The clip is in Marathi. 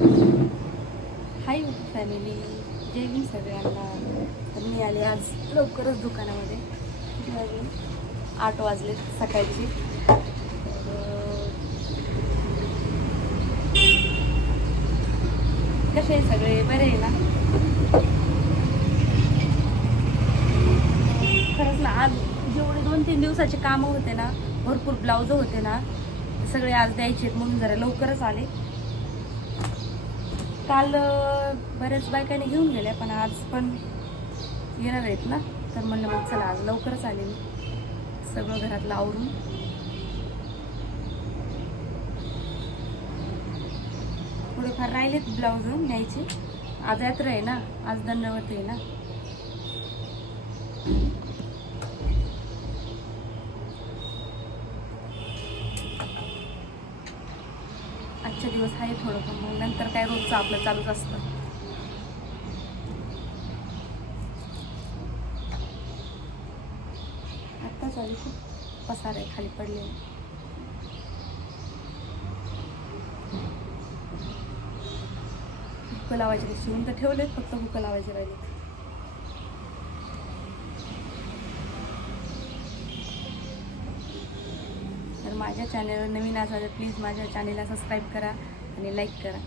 हाय फॅमिली जय मी सगळ्यांना. तर मी आले आज लवकरच दुकानामध्ये. किती वाजले आठ वाजले सकाळची. कसे आहे सगळे? बरे आहे ना? खरंच ना आज जेवढे दोन तीन दिवसाचे कामं होते ना भरपूर ब्लाऊज होते ना सगळे आज द्यायचे म्हणून जरा लवकरच आले. काल बऱ्याच बायकांनी घेऊन गेल्या पण आज पण येणार आहेत ना? तर म्हणलं मग चला आज लवकरच आले मी. सगळं घरातलं आवरून. थोडेफार राहिलेत ब्लाऊज न्यायचे आज यात्रा आहे ना? आज दंडवत आहे ना? आजचे दिवस आहे थोडं पण मग नंतर काय रोजचं आपलं चालूच असतं. आत्ताच चालू खूप पसार आहे खाली पडले हुक्क लावायचे शिवून तर ठेवलेत फक्त हुक्क लावायचे राहिले तर माझ्या चॅनलवर नवीन असाल तर प्लीज माझ्या चॅनलला सबस्क्राईब करा आणि लाईक करा.